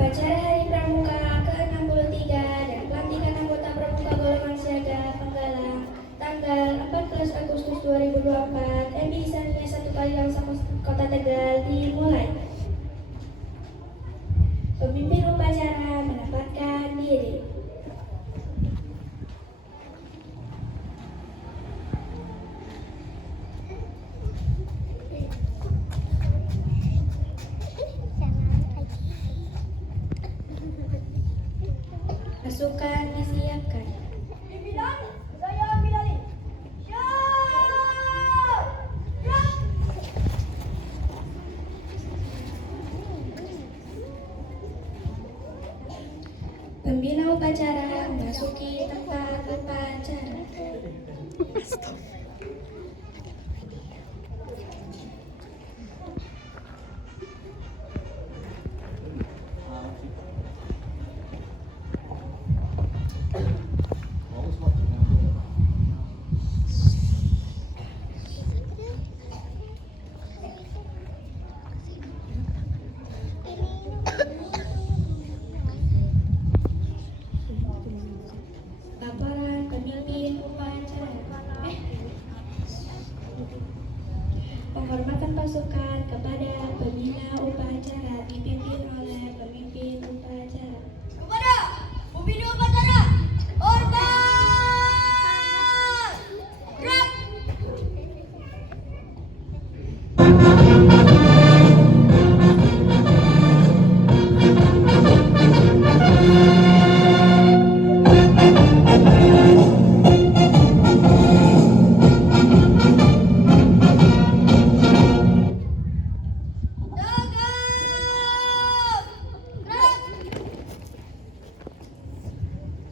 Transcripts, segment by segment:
Upacara Hari Pramuka ke-63 dan pelantikan anggota Pramuka golongan siaga Penggalang tanggal 14 Agustus 2024 MI Islamiyah 1 Kaligangsang Kota Tegal dimulai. Pemimpin upacara menempatkan diri. Pasukan disiapkan. Pimpinan, saya ambil alih. Siap! Gerak! Pembina upacara memasuki tempat upacara. Laporan pemimpin upacara. Penghormatan pasukan kepada pembina upacara dipimpin oleh pemimpin upacara. Kepada pembina upacara, hormat! Gerak! Tegap! Gerak!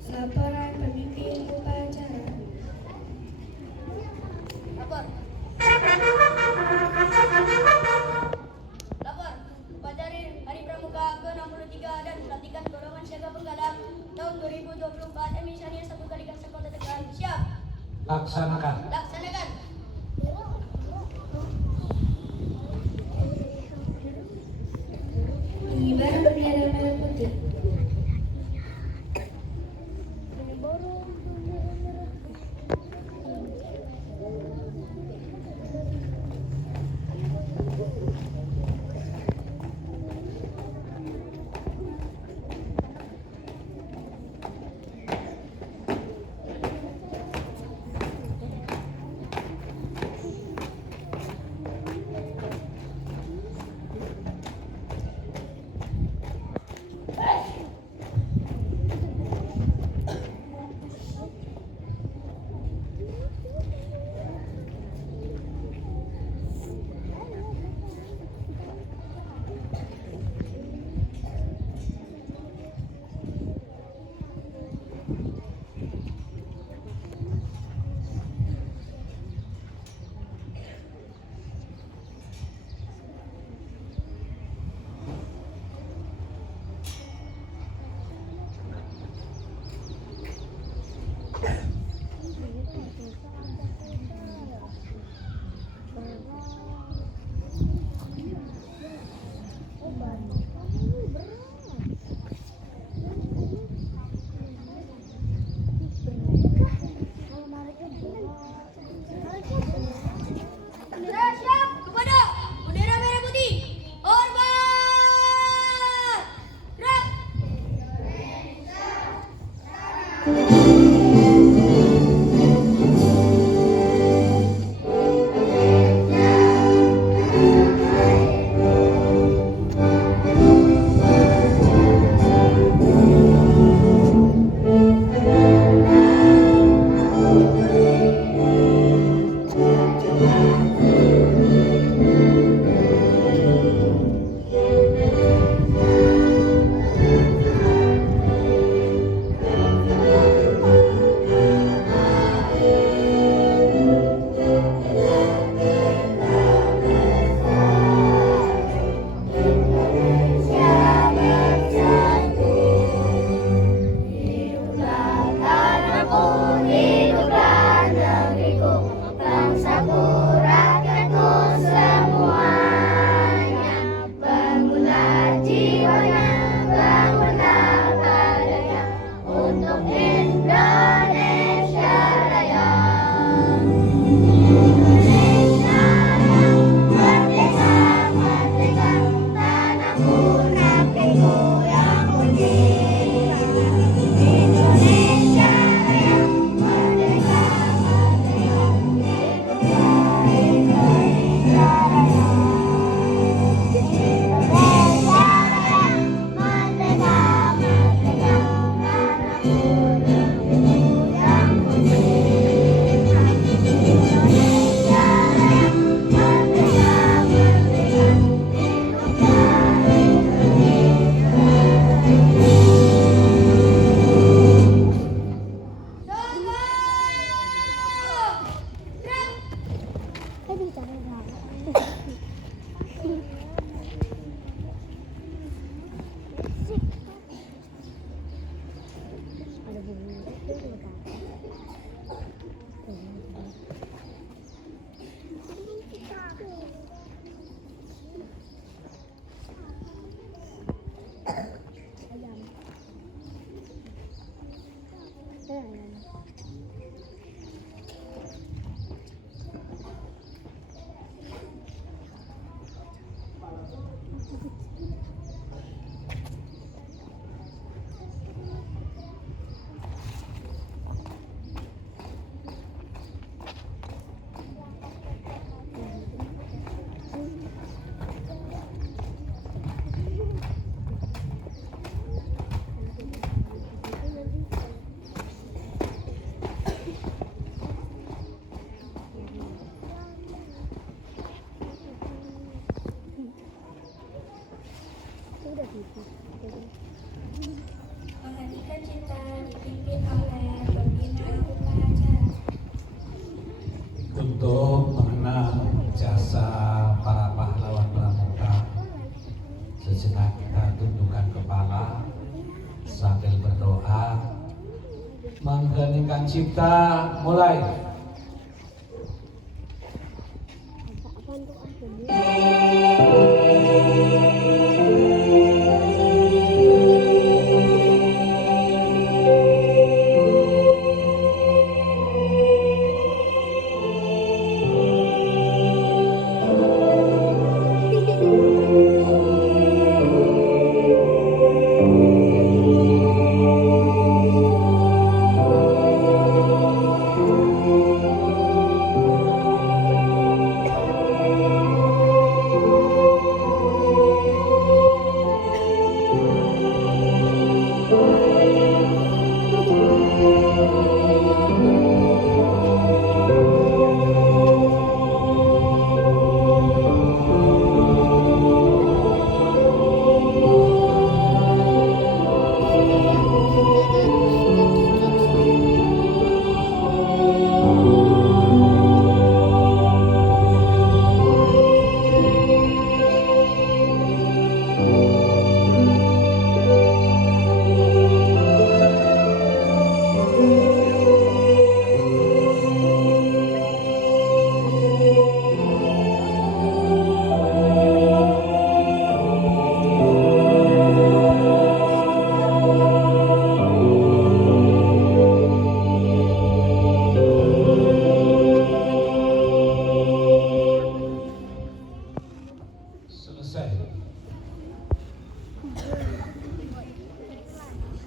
Laporan pemimpin upacara. Lapor. Lapor. Upacara Hari Pramuka ke-63 dan pelantikan golongan siaga Penggalang tahun 2024 MI Islamiyah 1 Kaligangsang Kota Tegal. Siap. Laksanakan. Laksanakan. Pengibaran bendera merah putih. Siap kepada bendera merah putih. Hormat! Gerak! Menghadirkan cipta dipimpin oleh pembina upacara. Untuk mengenang jasa para pahlawan pramuka, sejenak kita tundukkan kepala sambil berdoa. Mengheningkan cipta, mulai. Selesai.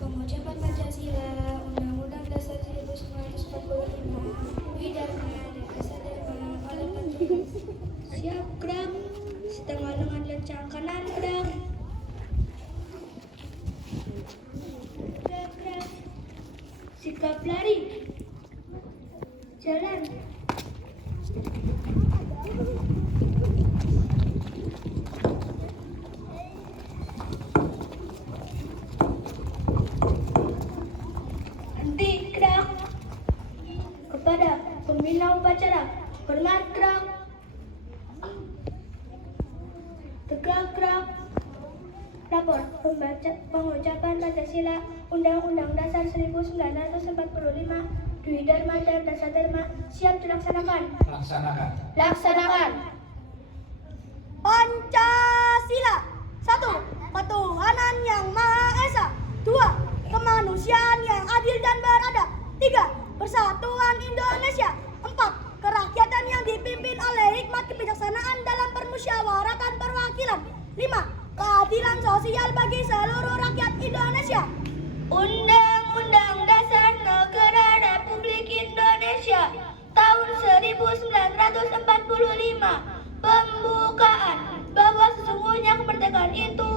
Pengucapan Pancasila, Undang-Undang Dasar 1945, Widharma dan Asadharma oleh petugas. Siap gerak, setengah lengan lencang kanan gerak. Gerak, sikap lari, jalan. Henti gerak. Kepada pembina upacara, hormat gerak. Tegak gerak. Lapor pengucapan Pancasila, Undang-Undang Dasar 1945, Dwi Dharma dan Dasadharma siap dilaksanakan. Laksanakan. Pancasila. 1. Ketuhanan yang Maha Esa. 2. Kemanusiaan yang adil dan beradab. 3. Persatuan Indonesia. 4. Kerakyatan yang dipimpin oleh hikmat kebijaksanaan dalam permusyawaratan perwakilan. 5. Keadilan sosial bagi seluruh rakyat Indonesia. Undang-Undang Dasar Negara Republik Indonesia tahun 1945. Pembukaan bahwa sesungguhnya kemerdekaan itu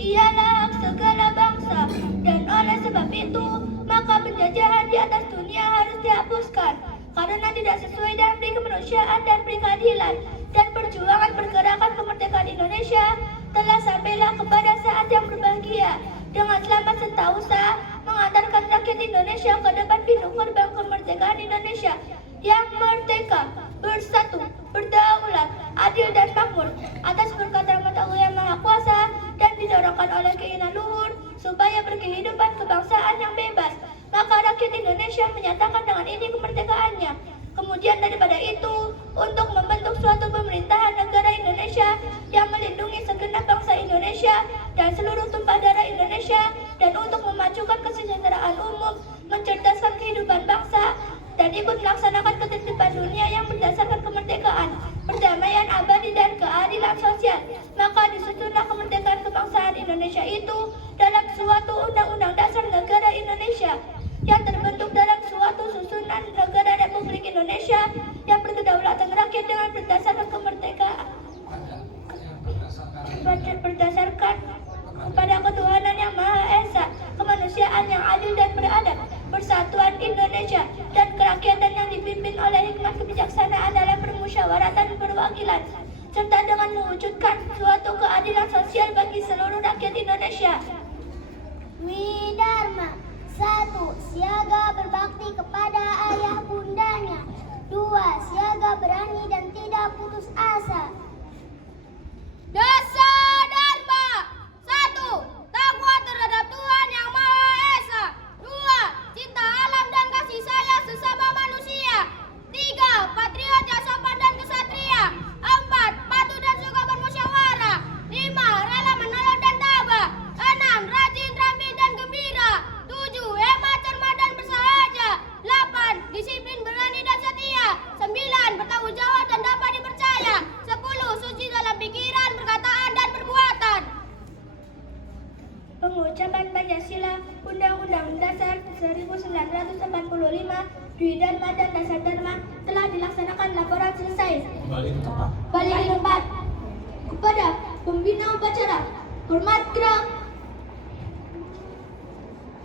ialah hak segala bangsa, dan oleh sebab itu maka penjajahan di atas dunia harus dihapuskan karena tidak sesuai dengan pri kemanusiaan dan pri keadilan, dan perjuangan pergerakan kemerdekaan Indonesia telah sampailah kepada saat yang berbahagia dengan selamat sentausa mengantarkan rakyat Indonesia ke depan pintu gerbang kemerdekaan Indonesia yang merdeka, bersatu, berdaulat, adil dan makmur atas berkat rahmat Allah yang Maha Kuasa, dan didorongkan oleh keinginan luhur supaya berkehidupan kebangsaan yang bebas. Maka rakyat Indonesia menyatakan dengan ini kemerdekaannya. Kemudian daripada itu, untuk membentuk suatu pemerintahan negara Indonesia yang melindungi segenap bangsa Indonesia dan seluruh tumpah darah Indonesia, dan untuk memajukan kesejahteraan umum, mencerdaskan kehidupan bangsa, dan ikut melaksanakan ketertiban dunia yang berdasarkan kemerdekaan, perdamaian abadi dan keadilan sosial. Maka disusunlah kemerdekaan kebangsaan Indonesia itu dalam suatu undang-undang dasar negara Indonesia yang terbentuk dalam suatu susunan negara Republik Indonesia yang berkedaulatan rakyat dengan berdasarkan kemerdekaan, berdasarkan kepada ketuhanan yang Maha Esa, kemanusiaan yang adil dan beradab, persatuan Indonesia, dan kerakyatan yang dipimpin oleh hikmat kebijaksanaan dalam permusyawaratan perwakilan, serta dengan mewujudkan suatu keadilan sosial bagi seluruh rakyat Indonesia. Indonesia. Widharma. 1. Siaga berbakti kepada ayah bundanya. 2. Siaga berani dan tidak putus asa. Dasa Dharma. 1. Takwa terhadap Tuhan Yang Maha Esa. 2. Cinta alam dan kasih sayang sesama manusia. 3. Patriot yang sopan dan kesatria. 4. Patuh dan suka bermusyawarah. 5. Rela menolong dan tabah. 6. Rajin, terampil dan gembira. 7. Hemat, cermat dan bersahaja. 8. Disiplin, berani dan setia. 9. Bertanggung jawab dan dapat dipercaya. 10. Suci dalam pikiran, perkataan dan perbuatan. Pengucapan Pancasila, Undang-Undang Dasar 1945, Dwi Dharma dan Dasar Dharma telah dilaksanakan. Laporan selesai. Balik ke tempat. Balik ke tempat. Kepada pembina upacara, hormat gerak.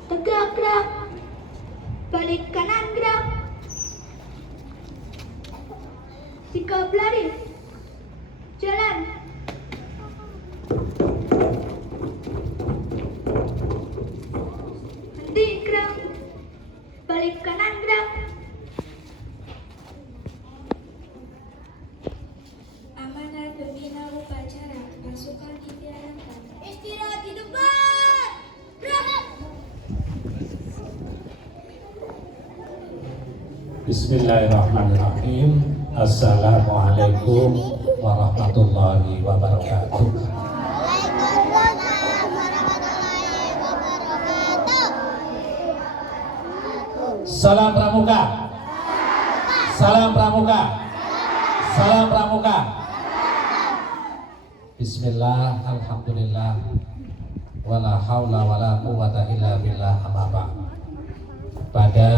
Tegak gerak. Balik kanan gerak. Sikap lari. Jalan. Henti gerak. Balik kanan gerak. Amanat pembina upacara, pasukan ditiadakan. Istirahat di depan. Gerak. Bismillahirrahmanirrahim. Assalamualaikum warahmatullahi wabarakatuh. Waalaikumsalam warahmatullahi wabarakatuh. Salam Pramuka. Salam Pramuka. Salam Pramuka. Bismillah, alhamdulillah, wala haula wala quwata illa billah, amma ba'd. Pada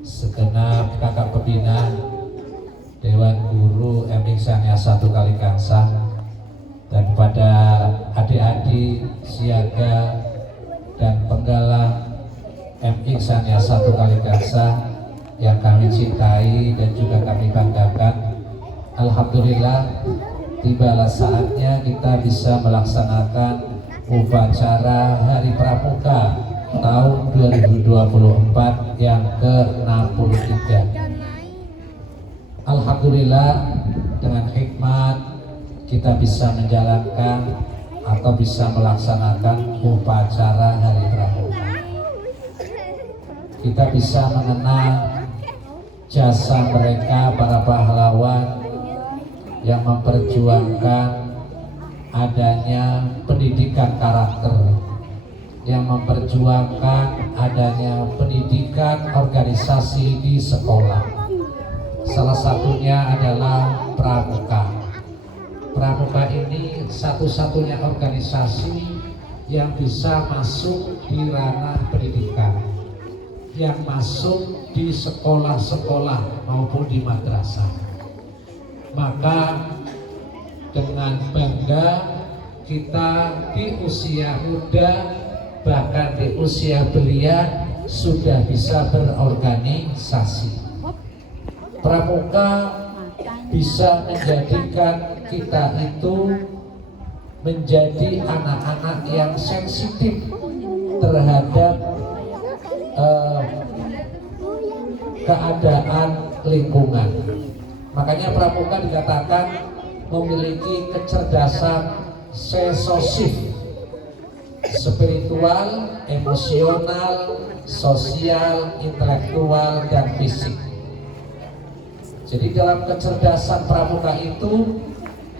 segenap kakak pembina Dewan Guru MI Sania 1 Kalikangsang dan pada adik-adik siaga dan penggalang MI Sania 1 Kalikangsang yang kami cintai dan juga kami banggakan, alhamdulillah tibalah saatnya kita bisa melaksanakan upacara Hari Pramuka tahun 2024 yang ke-63. Alhamdulillah dengan hikmat kita bisa menjalankan atau bisa melaksanakan upacara Hari Pramuka. Kita bisa mengenang jasa mereka, para pahlawan yang memperjuangkan adanya pendidikan karakter, yang memperjuangkan adanya pendidikan organisasi di sekolah. Salah satunya adalah Pramuka. Pramuka ini satu-satunya organisasi yang bisa masuk di ranah pendidikan, yang masuk di sekolah-sekolah maupun di madrasah. Maka dengan bangga kita di usia muda, bahkan di usia belia sudah bisa berorganisasi. Pramuka bisa menjadikan kita itu menjadi anak-anak yang sensitif terhadap keadaan lingkungan. Makanya Pramuka dikatakan memiliki kecerdasan sensosif, spiritual, emosional, sosial, intelektual, dan fisik. Jadi dalam kecerdasan Pramuka itu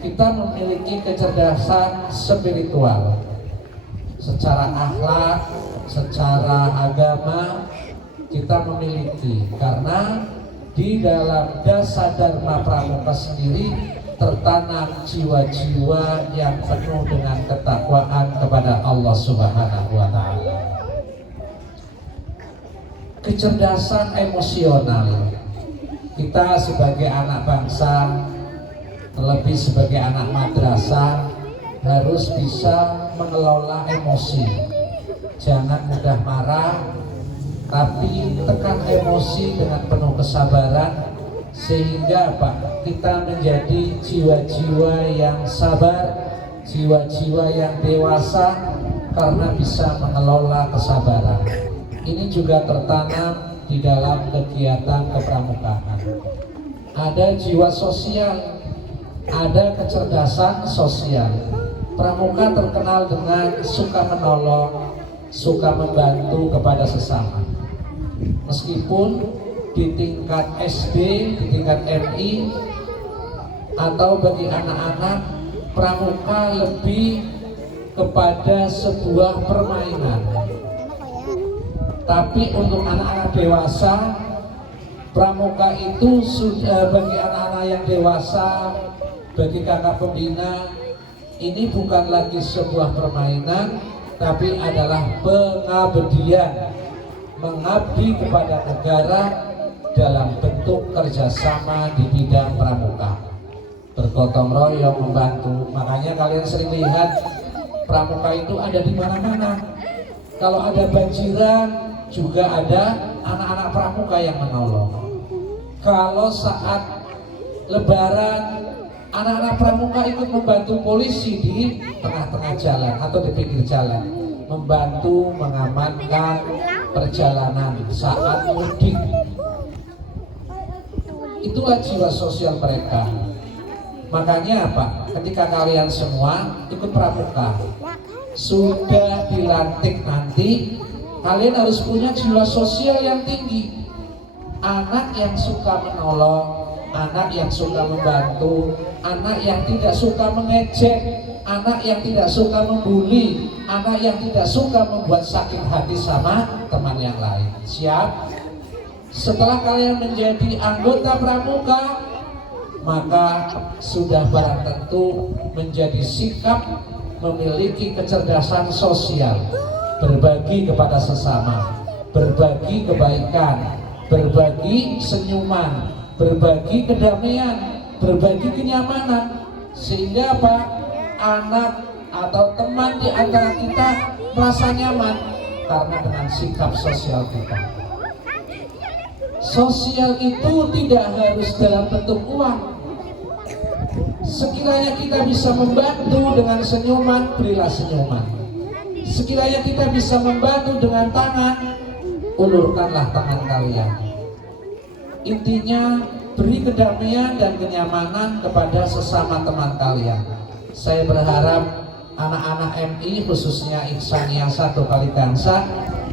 kita memiliki kecerdasan spiritual, secara akhlak, secara agama kita memiliki, karena di dalam Dasa Dharma Pramuka sendiri tertanam jiwa-jiwa yang penuh dengan ketakwaan kepada Allah Subhanahu wa Ta'ala. Kecerdasan emosional, kita sebagai anak bangsa, terlebih sebagai anak madrasah, harus bisa mengelola emosi. Jangan mudah marah, tapi tekan emosi dengan penuh kesabaran, sehingga kita menjadi jiwa-jiwa yang sabar, jiwa-jiwa yang dewasa karena bisa mengelola kesabaran. Ini juga tertanam di dalam kegiatan kepramukaan. Ada jiwa sosial, ada kecerdasan sosial. Pramuka terkenal dengan suka menolong, suka membantu kepada sesama. Meskipun di tingkat SD, di tingkat MI, atau bagi anak-anak, pramuka lebih kepada sebuah permainan. Tapi untuk anak-anak dewasa, pramuka itu sudah bagi anak-anak yang dewasa, bagi kakak pembina, ini bukan lagi sebuah permainan, tapi adalah pengabdian, mengabdi kepada negara dalam bentuk kerjasama di bidang pramuka, bergotong royong membantu. Makanya kalian sering lihat pramuka itu ada di mana-mana. Kalau ada banjiran juga ada anak-anak pramuka yang menolong. Kalau saat lebaran, anak-anak pramuka ikut membantu polisi di tengah-tengah jalan atau di pinggir jalan, membantu mengamankan perjalanan saat mudik. Itulah jiwa sosial mereka. Makanya apa? Ketika kalian semua ikut pramuka, sudah dilantik nanti, kalian harus punya jiwa sosial yang tinggi. Anak yang suka menolong, anak yang suka membantu, anak yang tidak suka mengejek, anak yang tidak suka membuli, anak yang tidak suka membuat sakit hati sama teman yang lain. Siap? Setelah kalian menjadi anggota pramuka, maka sudah barang tentu menjadi sikap memiliki kecerdasan sosial, berbagi kepada sesama, berbagi kebaikan, berbagi senyuman, berbagi kedamaian, berbagi kenyamanan, sehingga apa? Anak atau teman di antara kita merasa nyaman karena dengan sikap sosial kita. Sosial itu tidak harus dalam bentuk uang. Sekiranya kita bisa membantu dengan senyuman, berilah senyuman. Sekiranya kita bisa membantu dengan tangan, ulurkanlah tangan kalian. Intinya, beri kedamaian dan kenyamanan kepada sesama teman kalian. Saya berharap anak-anak MI, khususnya Insania 1 Kaligansa,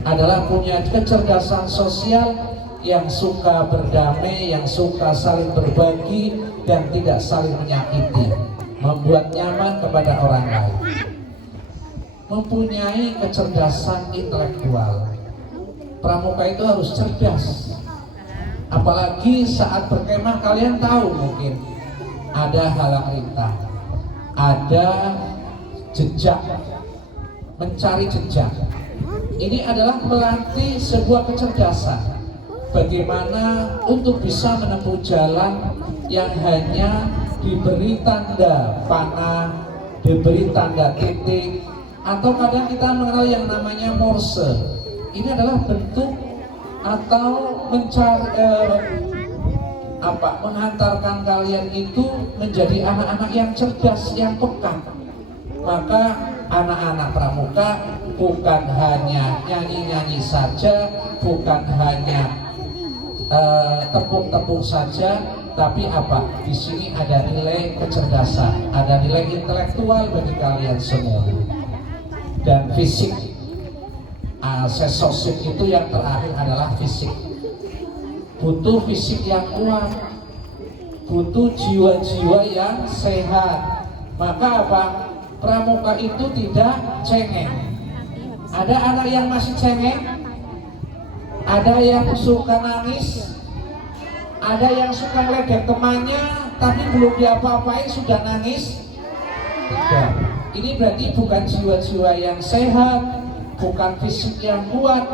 adalah punya kecerdasan sosial, yang suka berdamai, yang suka saling berbagi dan tidak saling menyakiti, membuat nyaman kepada orang lain, mempunyai kecerdasan intelektual. Pramuka itu harus cerdas. Apalagi saat berkemah, kalian tahu mungkin ada halang rintang, ada jejak, mencari jejak. Ini adalah melatih sebuah kecerdasan. Bagaimana untuk bisa menempuh jalan yang hanya diberi tanda panah, diberi tanda titik, atau kadang kita mengenal yang namanya morse. Ini adalah bentuk atau menghantarkan kalian itu menjadi anak-anak yang cerdas, yang peka. Maka anak-anak pramuka bukan hanya nyanyi-nyanyi saja, bukan hanya tepung-tepung saja, tapi apa? Di sini ada nilai kecerdasan, ada nilai intelektual bagi kalian semua. Dan fisik, sesosik itu yang terakhir adalah fisik. Butuh fisik yang kuat, butuh jiwa-jiwa yang sehat. Maka apa? Pramuka itu tidak cengeng. Ada anak yang masih cengeng, ada yang suka nangis, ada yang suka ngeledek temannya, tapi belum diapa-apain sudah nangis. Tidak. Ini berarti bukan jiwa-jiwa yang sehat, bukan fisik yang kuat.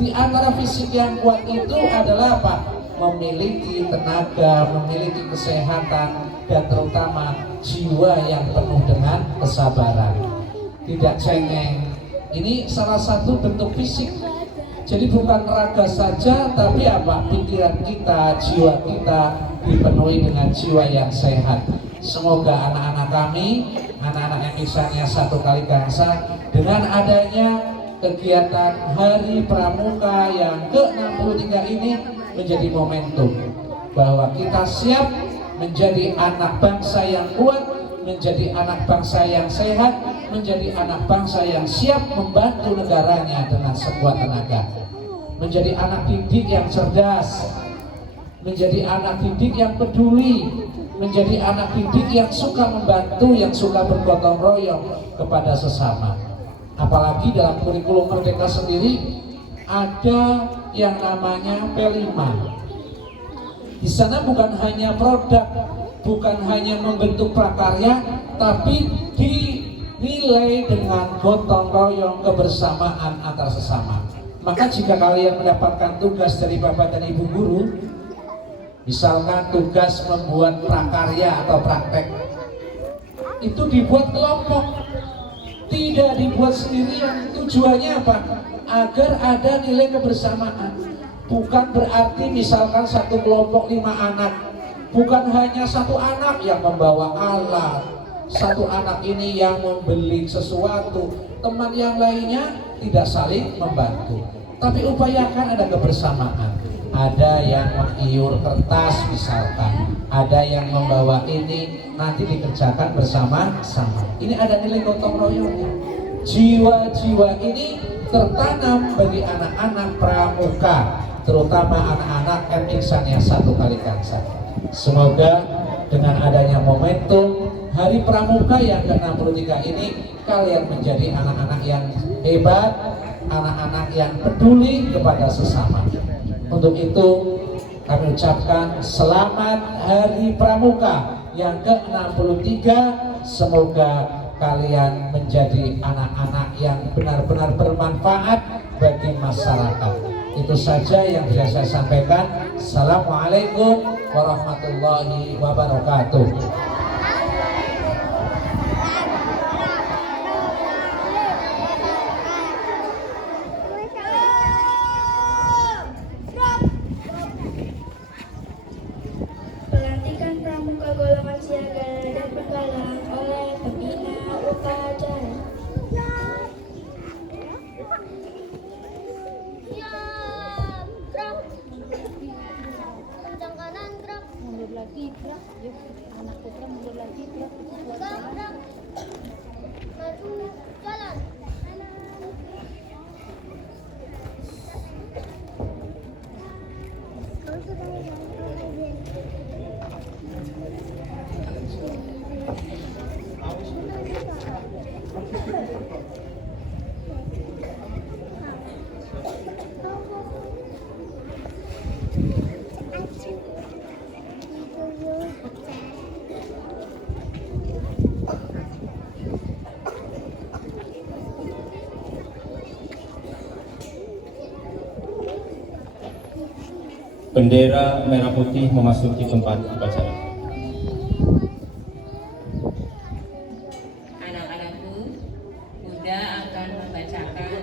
Di antara fisik yang kuat itu adalah apa? Memiliki tenaga, memiliki kesehatan, dan terutama jiwa yang penuh dengan kesabaran. Tidak cengeng. Ini salah satu bentuk fisik. Jadi bukan raga saja, tapi apa? Pikiran kita, jiwa kita dipenuhi dengan jiwa yang sehat. Semoga anak-anak kami, anak-anak Insania Satu Kali Gangsa dengan adanya kegiatan Hari Pramuka yang ke-63 ini menjadi momentum bahwa kita siap menjadi anak bangsa yang kuat, menjadi anak bangsa yang sehat, menjadi anak bangsa yang siap membantu negaranya dengan sekuat tenaga, menjadi anak didik yang cerdas, menjadi anak didik yang peduli, menjadi anak didik yang suka membantu, yang suka bergotong royong kepada sesama. Apalagi dalam kurikulum Merdeka sendiri ada yang namanya P5. Di sana bukan hanya produk, bukan hanya membentuk prakarya, tapi dinilai dengan gotong royong kebersamaan antar sesama. Maka jika kalian mendapatkan tugas dari Bapak dan Ibu guru, misalkan tugas membuat prakarya atau praktek, itu dibuat kelompok, tidak dibuat sendirian. Tujuannya apa? Agar ada nilai kebersamaan. Bukan berarti misalkan satu kelompok 5 anak, bukan hanya satu anak yang membawa alat, satu anak ini yang membeli sesuatu, teman yang lainnya tidak saling membantu. Tapi upayakan ada kebersamaan. Ada yang mengiur kertas misalkan, ada yang membawa ini, nanti dikerjakan bersama-sama. Ini ada nilai gotong royongnya. Jiwa-jiwa ini tertanam bagi anak-anak pramuka, terutama anak-anak Insania Satu Kali Gangsa. Semoga dengan adanya momentum Hari Pramuka yang ke-63 ini, kalian menjadi anak-anak yang hebat, anak-anak yang peduli kepada sesama. Untuk itu kami ucapkan selamat Hari Pramuka yang ke-63. Semoga kalian menjadi anak-anak yang benar-benar bermanfaat bagi masyarakat. Itu saja yang bisa saya sampaikan. Assalamualaikum warahmatullahi wabarakatuh. Pelantikan pramuka golongan siaga dan penggalang oleh pembina upacara. Kencang kanan, gerak. Mundur lagi, gerak. Yuk, anak putra mundur lagi, gerak. Gerak. Maju, jalan. Bendera merah putih memasuki tempat upacara. Anak-anakku, Bunda akan membacakan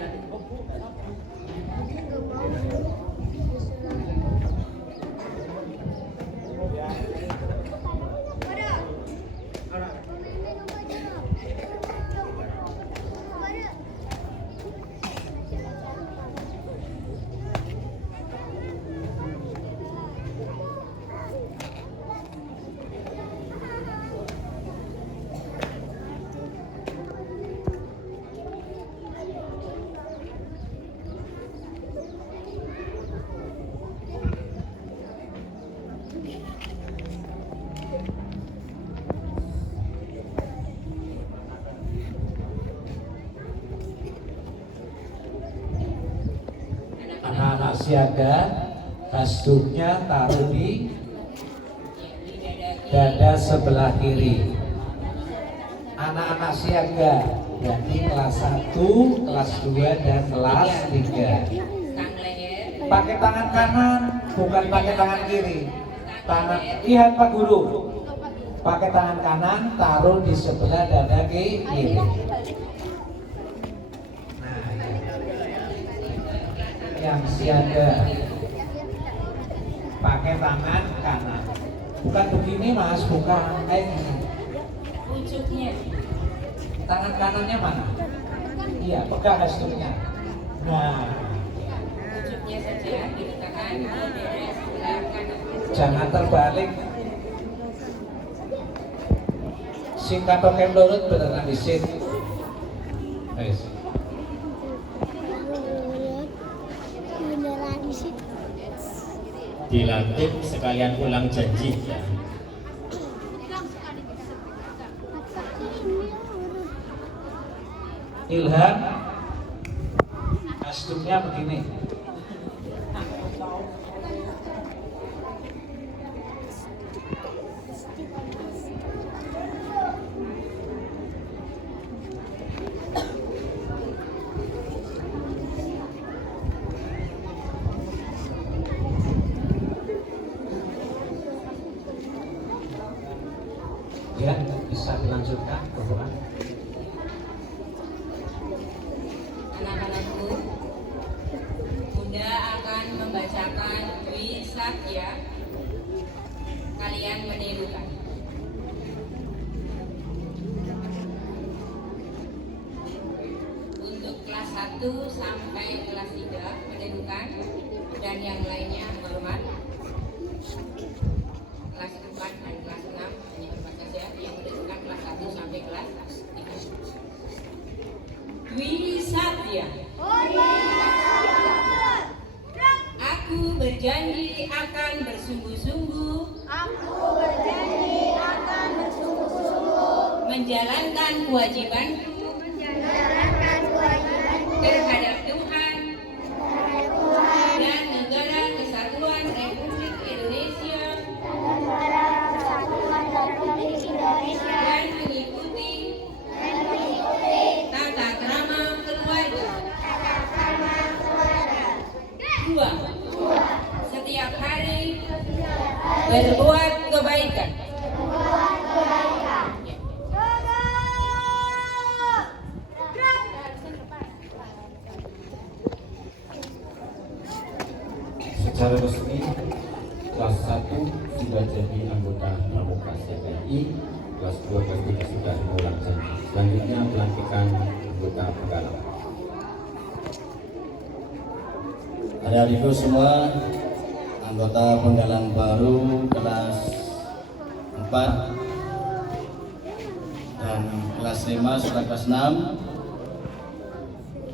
Anak-anak siaga, kasduknya taruh di dada sebelah kiri. Anak-anak siaga, yakni kelas 1, kelas 2, dan kelas 3. tang leher, Pakai tangan kanan, bukan pakai tangan kiri. Tangan, lihat Pak Guru. Pakai tangan kanan, taruh di sebelah dada kiri. Nah, yang siaga pakai tangan kanan. Bukan begini Mas, bukan kayak gini. ujungnya Tangan kanannya mana? Iya, pegang gesturnya. Nah, Ujungnya saja diletakkan di dada sebelah kanan. jangan terbalik. Sing katoke mlurut beneran disit. Wes. Beneran sih. Dilantik sekalian ulang janji ya. Ilham, kostumnya begini. Ya, bisa dilanjutkan, Bapak. Anak-anakku, Bunda akan membacakan Dwi Satya. Kalian menirukan. Untuk kelas 1 sampai kelas 3 menirukan, dan yang lainnya hormat. Kelas 4 dan kelas 6 hanya hormat saja, yang menirukan kelas 1 sampai kelas 3. Dwi Satya. Aku berjanji akan bersungguh-sungguh menjalankan kewajibanku terhadap Tuhan dan Negara Kesatuan Republik Indonesia dan mengikuti tata krama keluarga. 2. Setiap hari berbuat kebaikan. Secara resmi kelas 1 sudah jadi anggota pramuka CPI, kelas 2 kelas 3 sudah mengulang janji. Selanjutnya pelantikan anggota penggalang. Adik-adikku semua, anggota penggalang baru kelas 4 dan kelas 5 sudah kelas 6.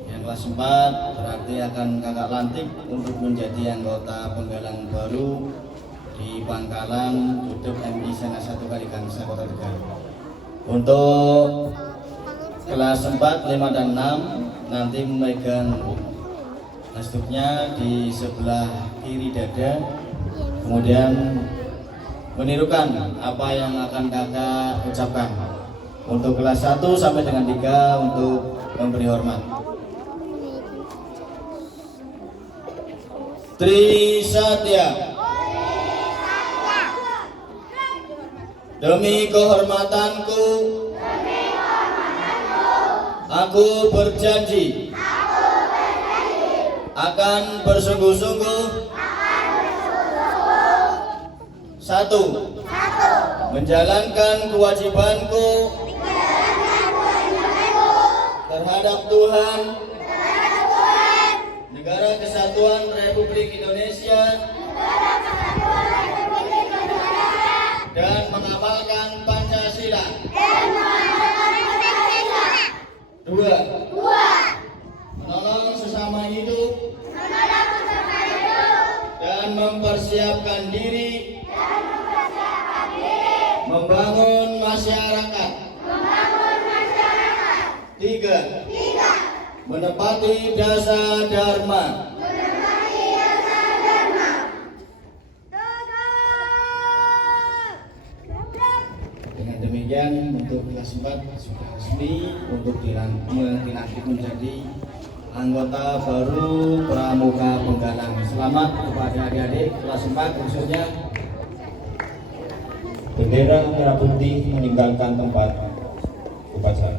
Yang kelas 4 berarti akan kakak lantik untuk menjadi anggota penggalang baru di Pangkalan Duduk MI Sena 1 Kaligangsar Kota Tegal. Untuk kelas 4, 5 dan 6 nanti memegang nasduknya di sebelah kiri dada, kemudian menirukan apa yang akan kakak ucapkan. Untuk kelas 1 sampai dengan 3 untuk memberi hormat. Tri Satya. Demi kehormatanku, aku berjanji akan bersungguh-sungguh. 1. Menjalankan kewajibanku terhadap Tuhan, Negara Kesatuan Republik Indonesia, dan mengamalkan Pancasila. 2. Menolong sesama hidup dan mempersiapkan diri membangun masyarakat. 3. Menepati dasar dharma. Dengan demikian untuk kelas 4 sudah resmi untuk dilantik menjadi anggota baru Pramuka Penggalang. Selamat kepada adik-adik kelas 4 khususnya. Bendera merah putih meninggalkan tempat upacara.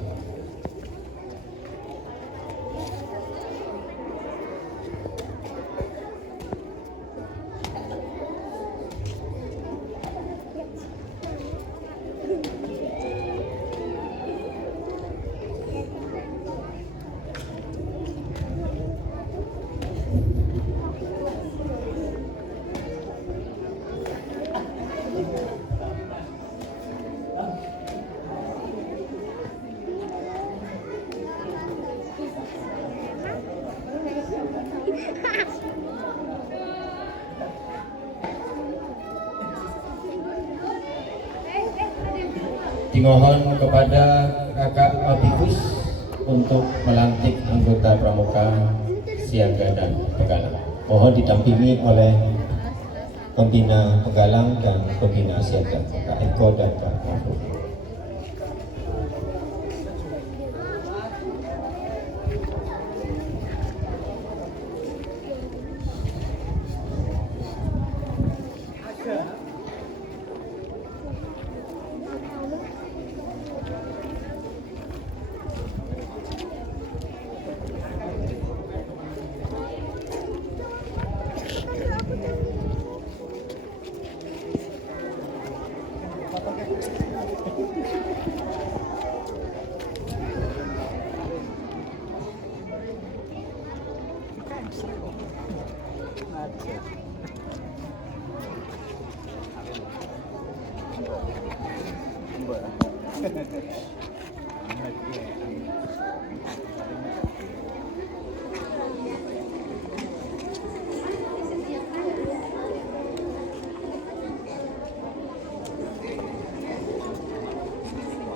Dimohon kepada Kakak Mabibus untuk melantik anggota pramuka siaga dan penggalang. Mohon didampingi oleh pembina penggalang dan pembina siaga, Kak Eko dan Kak Mahfud.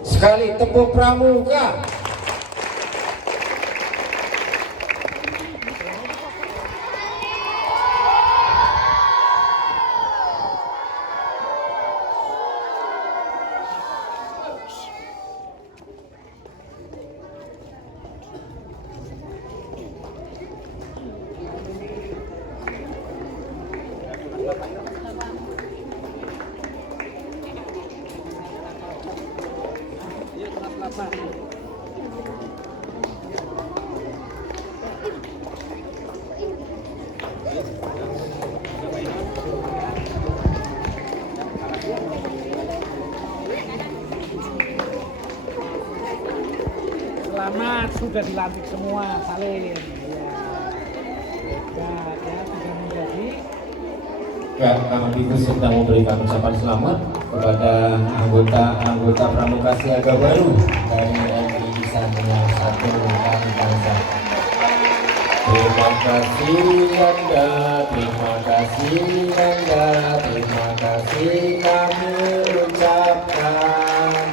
Sekali tepuk pramuka. Selamat, sudah dilantik semua, salin. Ya, sudah menjadi. Kak Mabibus sedang memberikan ucapan selamat kepada anggota pramuka siaga baru dari MI Sanjaya 1 Bangsa. Terima kasih Anda, terima kasih Anda, terima kasih kami ucapkan.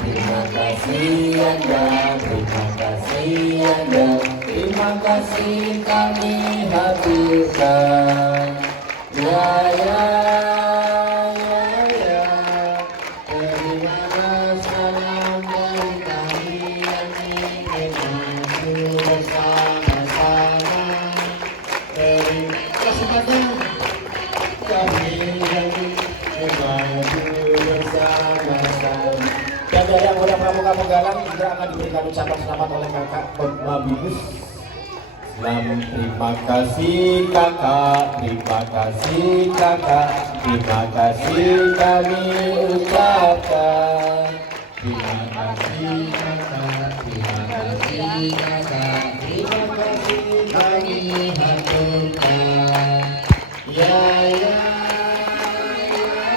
Terima kasih Anda, terima kasih Anda, terima kasih kami haturkan. Ya ya ya ya, terimalah salam dari kami yang ingin maju bersama-sama. Terima kasih kami yang ingin maju bersama-sama. Dan dari anggota pramuka penggalang juga akan diberikan ucapan selamat oleh Kakak Mabibus. Terima kasih kakak, terima kasih kakak, terima kasih kami ucapkan. Terima kasih kakak, terima kasih kakak, terima kasih kami haturkan. Ya ya ya ya,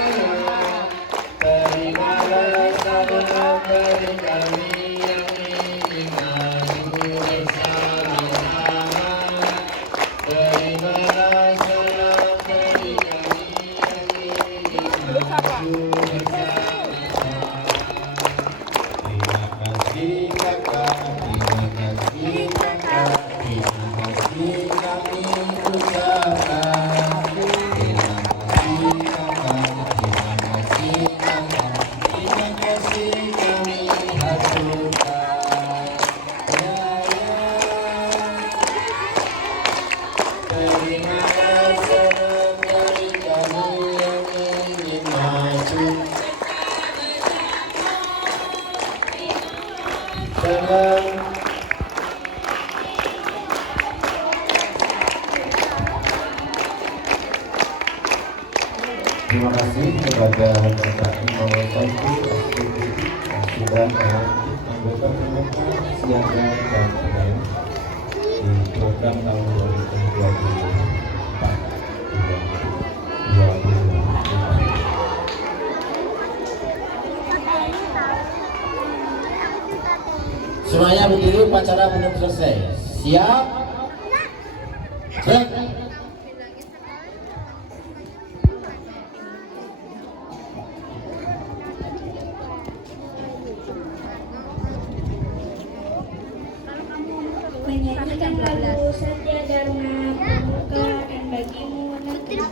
terimalah salam dari kami yang ingin maju bersama. Terimalah salam dari kami yang ingin maju bersama. Terima kasih kakak, terima kasih kakak, terima kasih kami ucapkan. Terima kasih kakak, terima kasih kakak, terima kasih kami haturkan. Ya ya. Terimalah salam dari kami yang ingin maju. Salam. Terima kasih kepada Bapak Imam Saifi yang sudah anggota pramuka siaga dan penggalang di program tahun 2024-2025. Semuanya berdiri, upacara belum selesai. Siap? Cek. menyanyikan lagu Satya Dharma Pramuka dan bagimu negeri.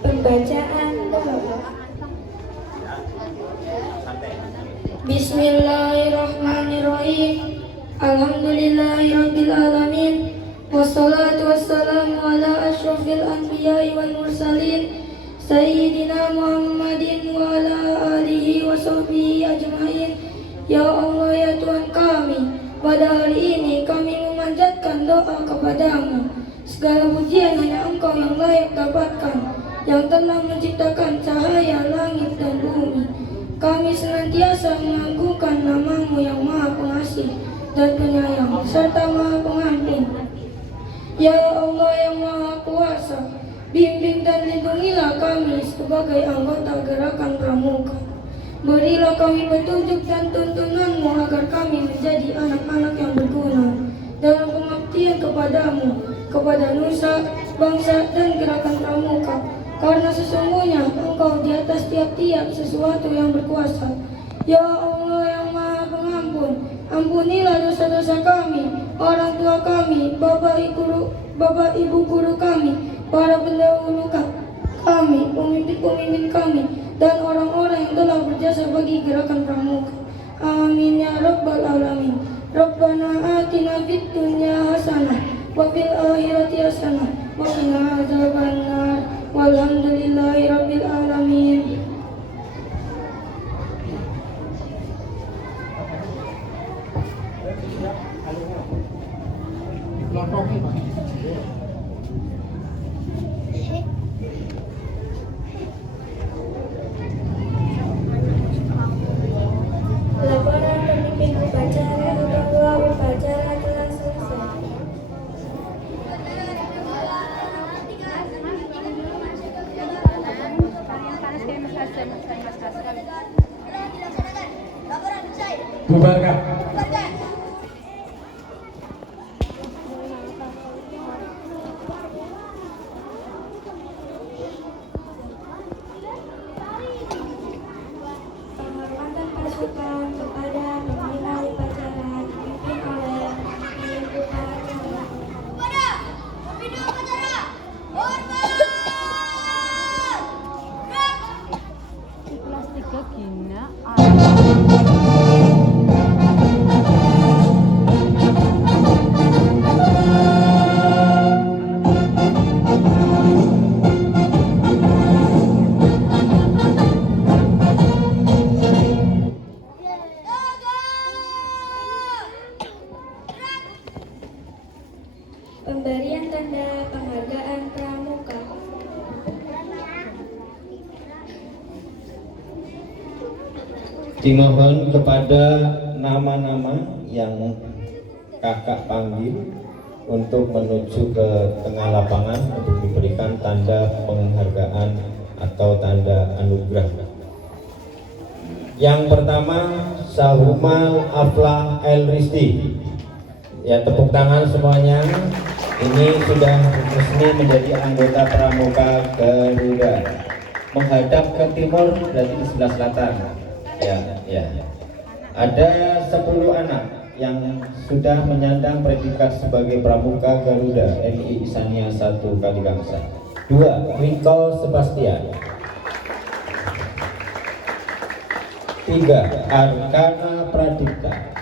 Pembacaan doa. Bismillahirrahmanirrahim. Alhamdulillahirabbil alamin. Wassalatu wassalamu ala asyrafil anbiya'i wal mursalin Sayyidina Muhammadin wa ala alihi wa sahbihi ajma'in. Ya Allah, ya Tuhan kami, pada hari ini kami memanjatkan doa kepadamu. Segala pujian hanya Engkau yang layak dapatkan, yang telah menciptakan cahaya langit dan bumi. Kami senantiasa mengagungkan nama-Mu yang Maha Pengasih dan Penyayang serta Maha Pengampun. Ya Allah yang Maha Kuasa, bimbing dan lindungilah kami sebagai anggota gerakan Pramuka. Berilah kami petunjuk dan tuntunan-Mu agar kami menjadi anak-anak yang berguna dalam pengabdian kepadamu, kepada nusa, bangsa, dan gerakan Pramuka. Karena sesungguhnya Engkau di atas tiap-tiap sesuatu yang berkuasa. Ya Allah yang Maha Pengampun, ampunilah dosa-dosa kami, orang tua kami, bapak ibu guru kami, para pendahulu kami, pemimpin-pemimpin kami, dan orang-orang yang telah berjasa bagi gerakan Pramuka. Amin ya rabbal alamin. Rabbana atina fid dunya hasanah wa fil akhirati hasanah wa qina adzabannar. Walhamdulillahirabbil alamin. Laporan pemimpin upacara bahwa upacara telah selesai. Panas kayak mas Hasan. Bubarkan. Penghormatan pasukan kepada pembina upacara dipimpin oleh Menko Upacara. Di kelas 3 Gina. Pemberian tanda penghargaan pramuka. Dimohon kepada nama-nama yang kakak panggil untuk menuju ke tengah lapangan untuk diberikan tanda penghargaan atau tanda anugerah. Yang pertama, Sahumal Aflah El Rizdi. Ya, tepuk tangan semuanya. Ini sudah resmi menjadi anggota Pramuka Garuda. Menghadap ke timur, berarti di sebelah selatan. Ya. Ada 10 anak yang sudah menyandang predikat sebagai Pramuka Garuda MI Isania 1 Kalibangsa. 2. Nicole Sebastian. 3. Arkana Pradipta.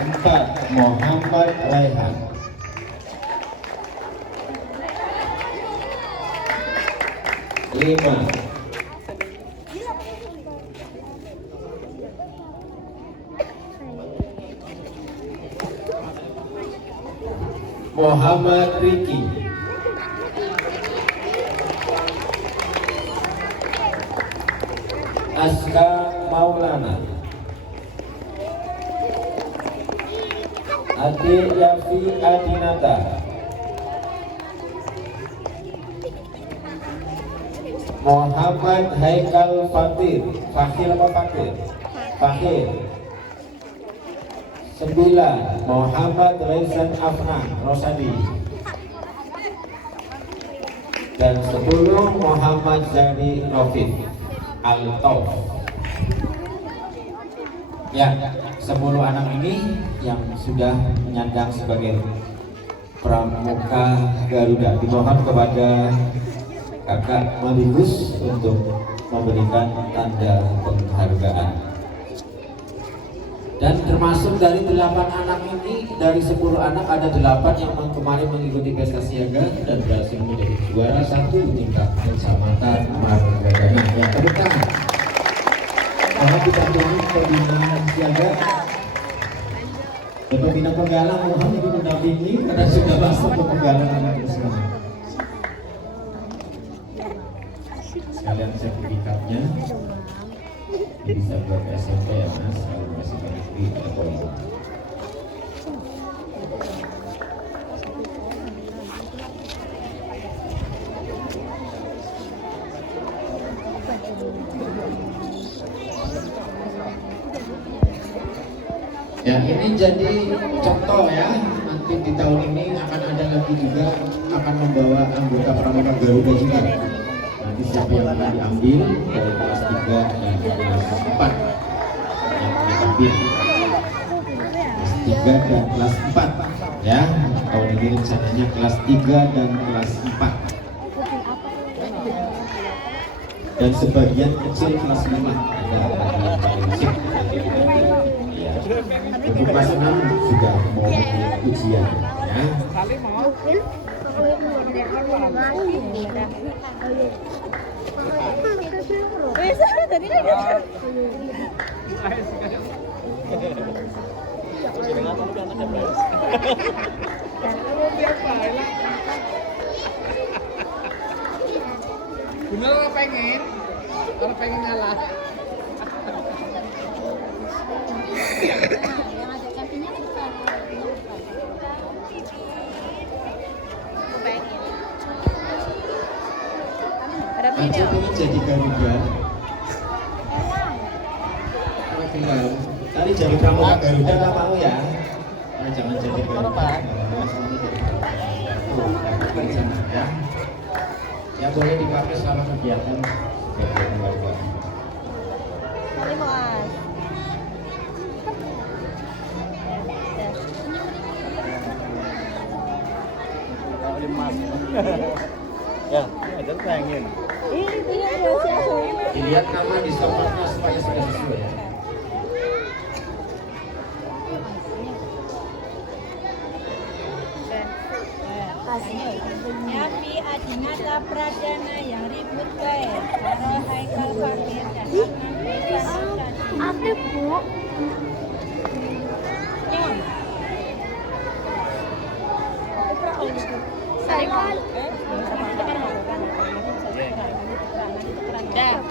4. Muhammad Raihan. 5. Muhammad Riki. 6. Aska Maulana. Ade Yafi Adinata. 7. Muhammad Haikal Fakir. Fakir. 9. Muhammad Raizan Afnan Rosadi. Dan 10. Muhammad Zari Rafiq Al-Tauf. Ya, 10 anak ini yang sudah menyandang sebagai Pramuka Garuda. Dimohon kepada kakak Maligus untuk memberikan tanda penghargaan. Dan termasuk dari 8 anak ini, dari 10 anak ada 8 yang kemarin mengikuti pesta siaga dan berhasil menjadi juara 1 tingkat kecamatan Margagana. Ya, tepuk tangan. Mohon didampingi pembina siaga dan pembina penggalang, mohon ibu mendampingi karena sudah masuk ke penggalang anak ini semua. Sekalian sertifikatnya bisa buat SMP ya mas, kalau masih negeri atau ya, ini jadi contoh ya. Nanti di tahun ini akan ada lagi juga, akan membawa anggota Pramuka Garuda juga. Nanti siapa yang akan diambil dari kelas 3 dan kelas 4 yang diambil kelas 3 dan kelas 4 ya. Tahun ini rencananya kelas 3 dan kelas 4 dan sebagian kecil kelas 5 ada yang paling kecil ya. Untuk kelas 6 sudah mau ujian ya. Bener orang pengen ngalah. Aceh pengen jadi Garuda. nanti jadi pramuka Garuda nggak mau ya? Jangan jadi Garuda. Ya. Ya boleh dipakai selama kegiatan. Mari Mas. Ya, ada pengen. Dilihat nama di stopnya supaya sudah sesuai ya. Yapi Adinata Pradana yang ribut baik, Karo Haikal Fakir dan Adnan Faisal Tadi. Aktif, Bu. Nyom. Saya Dah.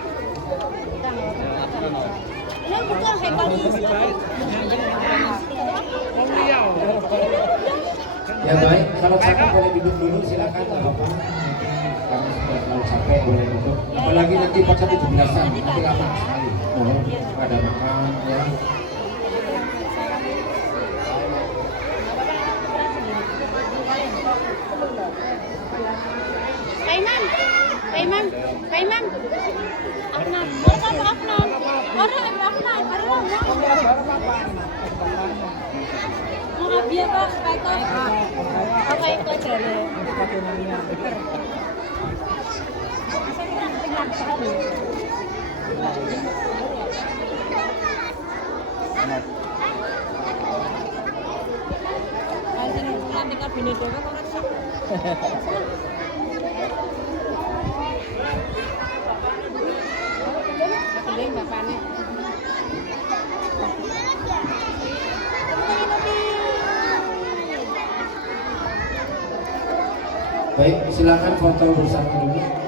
Lo bukan Haikal Ya baik, kalau capek boleh duduk dulu silakan nggak apa-apa. Kami sudah terlalu capek boleh duduk. Apalagi nanti pas 17-an, nanti lama sekali. Pada makan ya. Paiman. Afnan. Apa Afnan? Orang Afnan, orang. Mau biar Pak, kata. Apa itu jare? Nanti kabinet dewe kok ora. Baik, silakan foto bersama dulu.